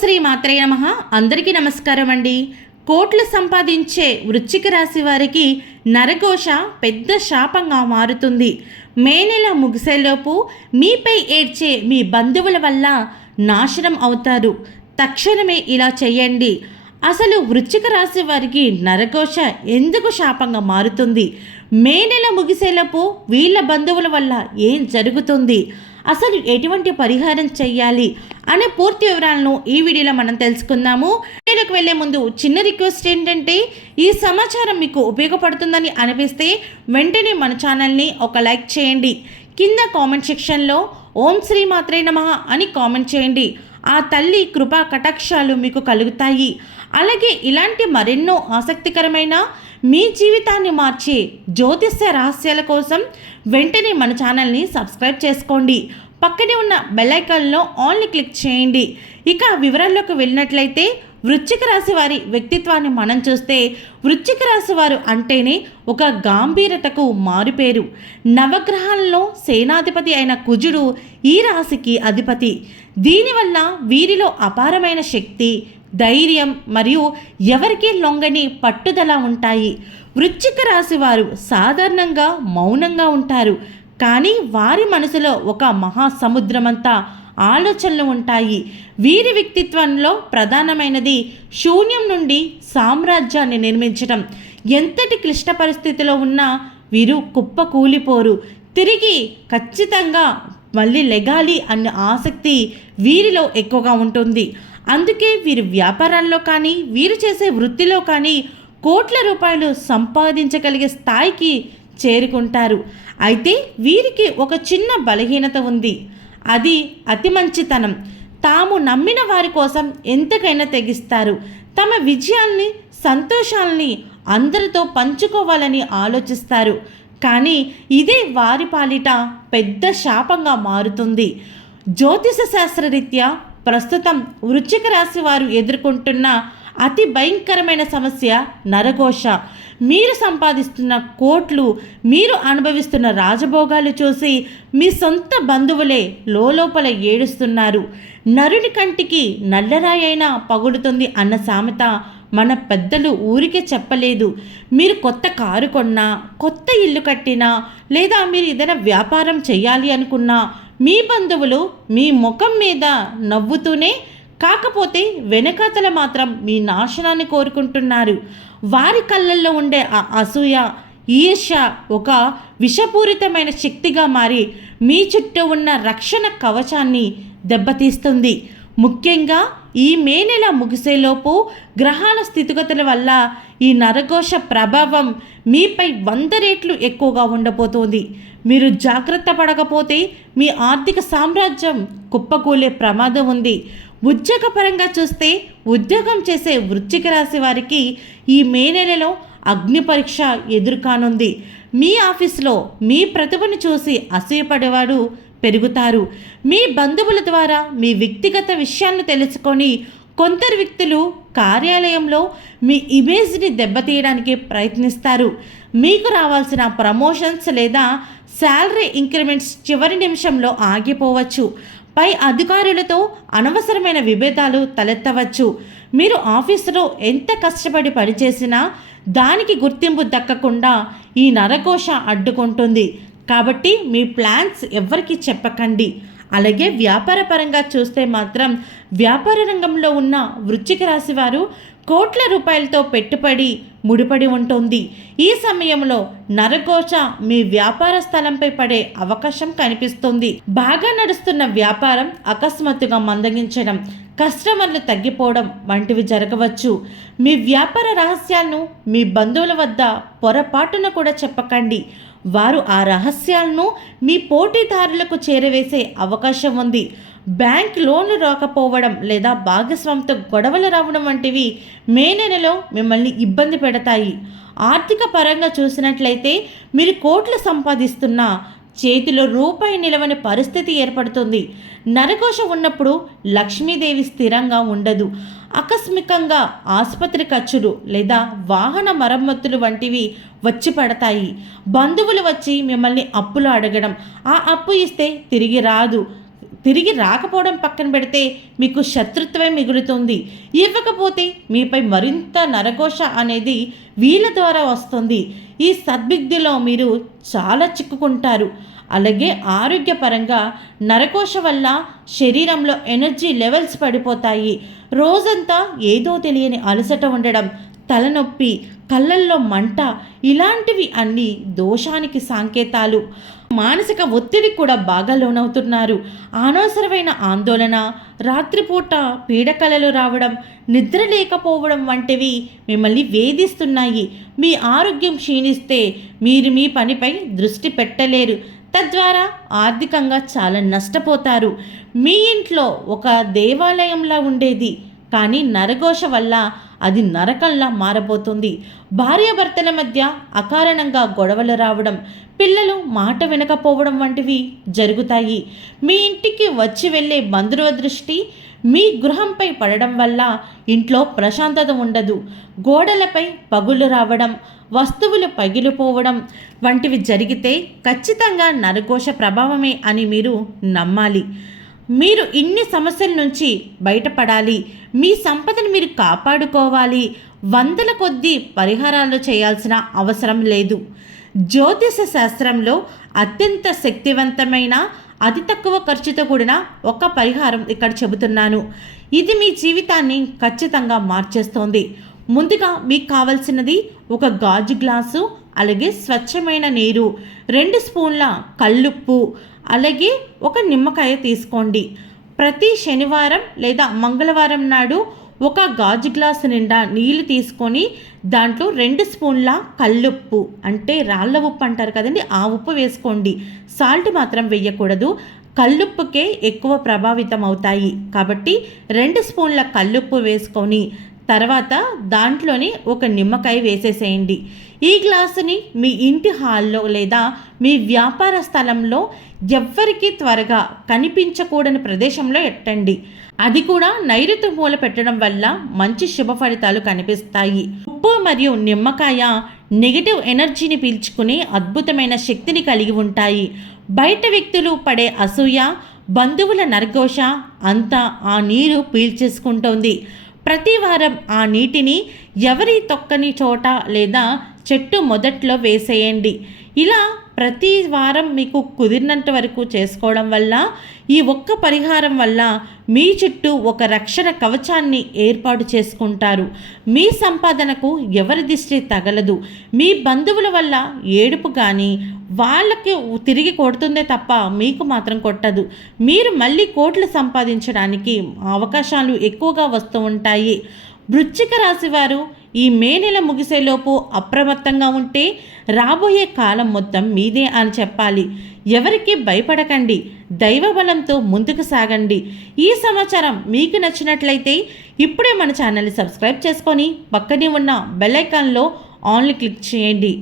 శ్రీ మాత్రే నమః. అందరికీ నమస్కారం అండి. కోట్లు సంపాదించే వృశ్చిక రాశి వారికి నరఘోష పెద్ద శాపంగా మారుతుంది. మే నెల ముగిసేలోపు మీపై ఏడ్చే మీ బంధువుల వల్ల నాశనం అవుతారు. తక్షణమే ఇలా చేయండి. అసలు వృశ్చిక రాశి వారికి నరఘోష ఎందుకు శాపంగా మారుతుంది? మే నెల ముగిసేలోపు వీళ్ళ బంధువుల వల్ల ఏం జరుగుతుంది? అసలు ఎటువంటి పరిహారం చెయ్యాలి అనే పూర్తి వివరాలను ఈ వీడియోలో మనం తెలుసుకుందాము. వీడియోకి వెళ్ళే ముందు చిన్న రిక్వెస్ట్ ఏంటంటే, ఈ సమాచారం మీకు ఉపయోగపడుతుందని అనిపిస్తే వెంటనే మన ఛానల్ని ఒక లైక్ చేయండి. కింద కామెంట్ సెక్షన్లో ఓం శ్రీ మాత్రే నమః అని కామెంట్ చేయండి. ఆ తల్లి కృపా కటాక్షాలు మీకు కలుగుతాయి. అలాగే ఇలాంటి మరెన్నో ఆసక్తికరమైన మీ జీవితాన్ని మార్చే జ్యోతిష్య రహస్యాల కోసం వెంటనే మన ఛానల్ని సబ్స్క్రైబ్ చేసుకోండి. పక్కనే ఉన్న బెల్ ఐకాన్లో ఆల్ని క్లిక్ చేయండి. ఇక వివరాల్లోకి వెళ్ళినట్లయితే, వృశ్చిక రాశి వారి వ్యక్తిత్వాన్ని మనం చూస్తే, వృశ్చిక రాశి వారు అంటేనే ఒక గాంభీర్యతకు మారుపేరు. నవగ్రహాలలో సేనాధిపతి అయిన కుజుడు ఈ రాశికి అధిపతి. దీనివల్ల వీరిలో అపారమైన శక్తి, ధైర్యం మరియు ఎవరికీ లొంగని పట్టుదల ఉంటాయి. వృశ్చిక రాశి వారు సాధారణంగా మౌనంగా ఉంటారు, కానీ వారి మనసులో ఒక మహాసముద్రమంతా ఆలోచనలు ఉంటాయి. వీరి వ్యక్తిత్వంలో ప్రధానమైనది శూన్యం నుండి సామ్రాజ్యాన్ని నిర్మించడం. ఎంతటి క్లిష్ట పరిస్థితిలో ఉన్నా వీరు కుప్పకూలిపోరు. తిరిగి ఖచ్చితంగా మళ్ళీ లెగాలి అన్న ఆసక్తి వీరిలో ఎక్కువగా ఉంటుంది. అందుకే వీరు వ్యాపారాల్లో కానీ, వీరు చేసే వృత్తిలో కానీ కోట్ల రూపాయలు సంపాదించగలిగే స్థాయికి చేరుకుంటారు. అయితే వీరికి ఒక చిన్న బలహీనత ఉంది. అది అతి మంచితనం. తాము నమ్మిన వారి కోసం ఎంతకైనా తెగిస్తారు. తమ విజయాల్ని, సంతోషాలని అందరితో పంచుకోవాలని ఆలోచిస్తారు. కానీ ఇదే వారి పాలిట పెద్ద శాపంగా మారుతుంది. జ్యోతిష శాస్త్రరీత్యా ప్రస్తుతం వృశ్చిక రాశి వారు ఎదుర్కొంటున్న అతి భయంకరమైన సమస్య నరఘోష. మీరు సంపాదిస్తున్న కోట్లు, మీరు అనుభవిస్తున్న రాజభోగాలు చూసి మీ సొంత బంధువులే లోపల ఏడుస్తున్నారు. నరుని కంటికి నల్లరాయి అయినా పగులుతుంది అన్న సామెత మన పెద్దలు ఊరికే చెప్పలేదు. మీరు కొత్త కారు కొన్నా, కొత్త ఇల్లు కట్టినా, లేదా మీరు ఏదైనా వ్యాపారం చేయాలి అనుకున్నా మీ బంధువులు మీ ముఖం మీద నవ్వుతూనే, కాకపోతే వెనకాతల మాత్రం మీ నాశనాన్ని కోరుకుంటున్నారు. వారి కళ్ళల్లో ఉండే ఆ అసూయ, ఈర్ష్య ఒక విషపూరితమైన శక్తిగా మారి మీ చుట్టూ ఉన్న రక్షణ కవచాన్ని దెబ్బతీస్తుంది. ముఖ్యంగా ఈ మే నెల ముగిసేలోపు గ్రహాల స్థితిగతుల వల్ల ఈ నరఘోష ప్రభావం మీపై 100 రెట్లు ఎక్కువగా ఉండబోతోంది. మీరు జాగ్రత్త పడకపోతే మీ ఆర్థిక సామ్రాజ్యం కుప్పకూలే ప్రమాదం ఉంది. ఉద్యోగపరంగా చూస్తే, ఉద్యోగం చేసే వృశ్చిక రాశి వారికి ఈ మే నెలలో అగ్ని పరీక్ష ఎదుర్కానుంది. మీ ఆఫీసులో మీ ప్రతిభను చూసి అసూయపడేవాడు పెరుగుతారు. మీ బంధువుల ద్వారా మీ వ్యక్తిగత విషయాలను తెలుసుకొని కొందరు వ్యక్తులు కార్యాలయంలో మీ ఇమేజ్ని దెబ్బతీయడానికి ప్రయత్నిస్తారు. మీకు రావాల్సిన ప్రమోషన్స్ లేదా శాలరీ ఇంక్రిమెంట్స్ చివరి నిమిషంలో ఆగిపోవచ్చు. పై అధికారులతో అనవసరమైన విభేదాలు తలెత్తవచ్చు. మీరు ఆఫీసులో ఎంత కష్టపడి పనిచేసినా దానికి గుర్తింపు దక్కకుండా ఈ నరఘోష అడ్డుకుంటుంది. కాబట్టి మీ ప్లాన్స్ ఎవ్వరికీ చెప్పకండి. అలాగే వ్యాపార పరంగా చూస్తే మాత్రం, వ్యాపార రంగంలో ఉన్న వృశ్చిక రాశి వారు కోట్ల రూపాయలతో పెట్టుబడి ముడిపడి ఉంటుంది. ఈ సమయంలో నరఘోష మీ వ్యాపార స్థలంపై పడే అవకాశం కనిపిస్తుంది. బాగా నడుస్తున్న వ్యాపారం అకస్మాత్తుగా మందగించడం, కస్టమర్లు తగ్గిపోవడం వంటివి జరగవచ్చు. మీ వ్యాపార రహస్యాలను మీ బంధువుల వద్ద పొరపాటున కూడా చెప్పకండి. వారు ఆ రహస్యాలను మీ పోటీదారులకు చేరవేసే అవకాశం ఉంది. బ్యాంక్ లోన్లు రాకపోవడం లేదా భాగస్వామితో గొడవలు రావడం వంటివి మే నెలలో మిమ్మల్ని ఇబ్బంది పెడతాయి. ఆర్థిక పరంగా చూసినట్లయితే, మీరు కోట్లు సంపాదిస్తున్నా చేతిలో రూపాయి నిలవని పరిస్థితి ఏర్పడుతుంది. నరఘోష ఉన్నప్పుడు లక్ష్మీదేవి స్థిరంగా ఉండదు. ఆకస్మికంగా ఆసుపత్రి ఖర్చులు లేదా వాహన మరమ్మతులు వంటివి వచ్చి పడతాయి. బంధువులు వచ్చి మిమ్మల్ని అప్పులు అడగడం, ఆ అప్పు ఇస్తే తిరిగి రాదు, తిరిగి రాకపోవడం పక్కన పెడితే మీకు శత్రుత్వమే మిగులుతుంది. ఇవ్వకపోతే మీపై మరింత నరఘోష అనేది వీళ్ళ ద్వారా వస్తుంది. ఈ సద్బుద్ధిలో మీరు చాలా చిక్కుకుంటారు. అలాగే ఆరోగ్యపరంగా నరకోశ వల్ల శరీరంలో ఎనర్జీ లెవెల్స్ పడిపోతాయి. రోజంతా ఏదో తెలియని అలసట ఉండడం, తలనొప్పి, కళ్ళల్లో మంట, ఇలాంటివి అన్నీ దోషానికి సంకేతాలు. మానసిక ఒత్తిడి కూడా బాగా లోనవుతున్నారు. అనవసరమైన ఆందోళన, రాత్రిపూట పీడకలలు రావడం, నిద్ర లేకపోవడం వంటివి మిమ్మల్ని వేధిస్తున్నాయి. మీ ఆరోగ్యం క్షీణిస్తే మీరు మీ పనిపై దృష్టి పెట్టలేరు. తద్వారా ఆర్థికంగా చాలా నష్టపోతారు. మీ ఇంట్లో ఒక దేవాలయంలా ఉండేది, కానీ నరఘోష వల్ల అది నరకంలా మారబోతుంది. భార్యాభర్తల మధ్య అకారణంగా గొడవలు రావడం, పిల్లలు మాట వినకపోవడం వంటివి జరుగుతాయి. మీ ఇంటికి వచ్చి వెళ్ళే బంధువుల దృష్టి మీ గృహంపై పడడం వల్ల ఇంట్లో ప్రశాంతత ఉండదు. గోడలపై పగులు రావడం, వస్తువులు పగిలిపోవడం వంటివి జరిగితే ఖచ్చితంగా నరఘోష ప్రభావమే అని మీరు నమ్మాలి. మీరు ఇన్ని సమస్యల నుంచి బయటపడాలి. మీ సంపదను మీరు కాపాడుకోవాలి. వందల కొద్దీ పరిహారాలు చేయాల్సిన అవసరం లేదు. జ్యోతిష శాస్త్రంలో అత్యంత శక్తివంతమైన, అతి తక్కువ ఖర్చుతో కూడిన ఒక పరిహారం ఇక్కడ చెబుతున్నాను. ఇది మీ జీవితాన్ని ఖచ్చితంగా మార్చేస్తోంది. ముందుగా మీకు కావాల్సినది ఒక గాజు గ్లాసు, అలాగే స్వచ్ఛమైన నీరు, 2 స్పూన్ల కల్లుప్పు, అలాగే ఒక నిమ్మకాయ తీసుకోండి. ప్రతి శనివారం లేదా మంగళవారం నాడు ఒక గాజు గ్లాసు నిండా నీళ్ళు తీసుకొని దాంట్లో 2 స్పూన్ల కల్లుప్పు, అంటే రాళ్ళ ఉప్పు అంటారు కదండి, ఆ ఉప్పు వేసుకోండి. సాల్ట్ మాత్రం వేయకూడదు. కల్లుప్పుకే ఎక్కువ ప్రభావితం అవుతాయి. కాబట్టి 2 స్పూన్ల కల్లుప్పు వేసుకొని తర్వాత దాంట్లోని ఒక నిమ్మకాయ వేసేసేయండి. ఈ గ్లాసుని మీ ఇంటి హాల్లో లేదా మీ వ్యాపార స్థలంలో ఎవ్వరికీ త్వరగా కనిపించకూడని ప్రదేశంలో ఎట్టండి. అది కూడా నైరుతి మూల పెట్టడం వల్ల మంచి శుభ ఫలితాలు కనిపిస్తాయి. ఉప్పు మరియు నిమ్మకాయ నెగిటివ్ ఎనర్జీని పీల్చుకునే అద్భుతమైన శక్తిని కలిగి ఉంటాయి. బయట వ్యక్తులు పడే అసూయ, బంధువుల నరఘోష అంతా ఆ నీరు పీల్చేసుకుంటోంది. ప్రతి వారం ఆ నీటిని ఎవరి తొక్కని చోట లేదా చెట్టు మొదట్లో వేసేయండి. ఇలా ప్రతి వారం మీకు కుదిరినంత వరకు చేసుకోవడం వల్ల, ఈ ఒక్క పరిహారం వల్ల మీ చుట్టూ ఒక రక్షణ కవచాన్ని ఏర్పాటు చేసుకుంటారు. మీ సంపాదనకు ఎవరి దిష్టి తగలదు. మీ బంధువుల వల్ల ఏడుపు కానీ వాళ్ళకి తిరిగి కొడుతుందే తప్ప మీకు మాత్రం కొట్టదు. మీరు మళ్ళీ కోట్లు సంపాదించడానికి అవకాశాలు ఎక్కువగా వస్తూ ఉంటాయి. వృశ్చిక రాశి వారు ఈ మే నెల ముగిసేలోపు అప్రమత్తంగా ఉంటే రాబోయే కాలం మొత్తం మీదే అని చెప్పాలి. ఎవరికి భయపడకండి, దైవ బలంతో ముందుకు సాగండి. ఈ సమాచారం మీకు నచ్చినట్లయితే ఇప్పుడే మన ఛానల్ని సబ్స్క్రైబ్ చేసుకొని పక్కనే ఉన్న బెల్ ఐకాన్లో ఆన్ని క్లిక్ చేయండి.